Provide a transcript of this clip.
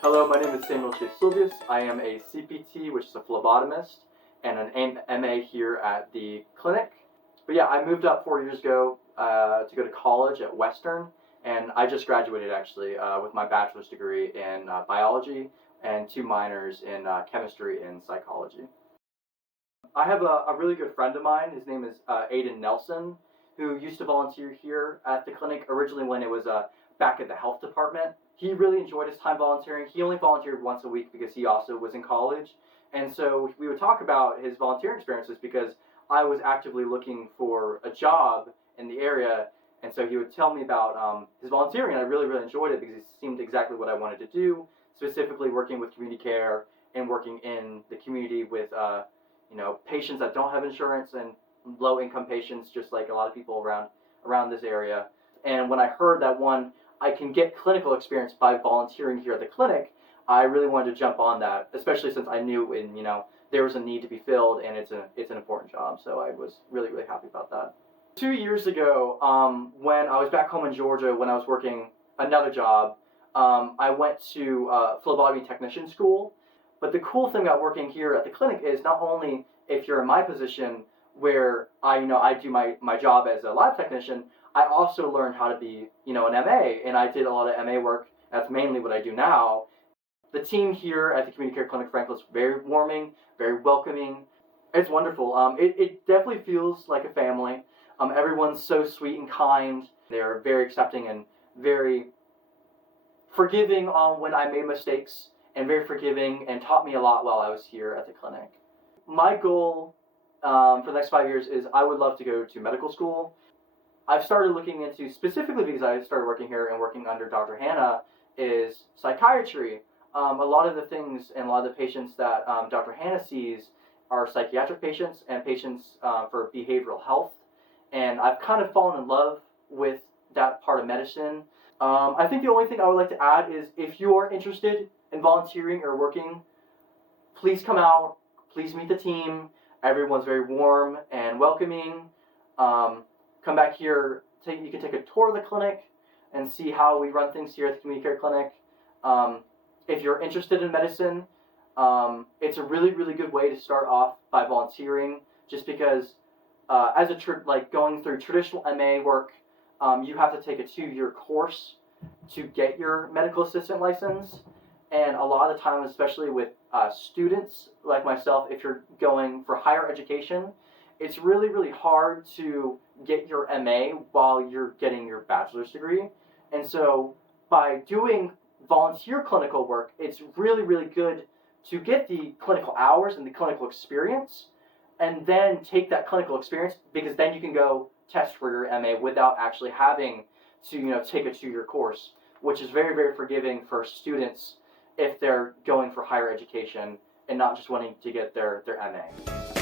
Hello, my name is Silveus. I am a CPT, which is a phlebotomist, and an MA here at the clinic. But yeah, I moved up 4 years ago to go to college at Western, and I just graduated actually with my bachelor's degree in biology and 2 minors in chemistry and psychology. I have a really good friend of mine. His name is Aiden Nelson, who used to volunteer here at the clinic originally when it was back at the health department. He really enjoyed his time volunteering. He only volunteered once a week because he also was in college. And so we would talk about his volunteering experiences because I was actively looking for a job in the area. And so he would tell me about his volunteering, and I really, really enjoyed it because it seemed exactly what I wanted to do, specifically working with community care and working in the community with patients that don't have insurance and low-income patients, just like a lot of people around this area. And when I heard that I can get clinical experience by volunteering here at the clinic, I really wanted to jump on that, especially since I knew there was a need to be filled, and it's an important job. So I was really, really happy about that. 2 years ago, when I was back home in Georgia, when I was working another job, I went to phlebotomy technician school. But the cool thing about working here at the clinic is not only if you're in my position where I do my job as a lab technician, I also learned how to be an MA, and I did a lot of MA work. That's mainly what I do now. The team here at the Community Care Clinic Franklin is very warming, very welcoming. It's wonderful. It definitely feels like a family. Everyone's so sweet and kind. They're very accepting and very forgiving on when I made mistakes, and very forgiving, and taught me a lot while I was here at the clinic. My goal for the next 5 years is I would love to go to medical school. I've started looking into, specifically because I started working here and working under Dr. Hannah, is psychiatry. A lot of the things and a lot of the patients that Dr. Hannah sees are psychiatric patients and patients for behavioral health. And I've kind of fallen in love with that part of medicine. I think the only thing I would like to add is if you are interested in volunteering or working, please come out, please meet the team. Everyone's very warm and welcoming. Come back here, you can take a tour of the clinic and see how we run things here at the Community Care Clinic. If you're interested in medicine, it's a really, really good way to start off by volunteering, just because going through traditional MA work, you have to take a 2-year course to get your medical assistant license. And a lot of the time, especially with students like myself, if you're going for higher education, it's really, really hard to get your MA while you're getting your bachelor's degree. And so by doing volunteer clinical work, it's really, really good to get the clinical hours and the clinical experience, and then take that clinical experience, because then you can go test for your MA without actually having to take a 2-year course, which is very, very forgiving for students if they're going for higher education and not just wanting to get their MA.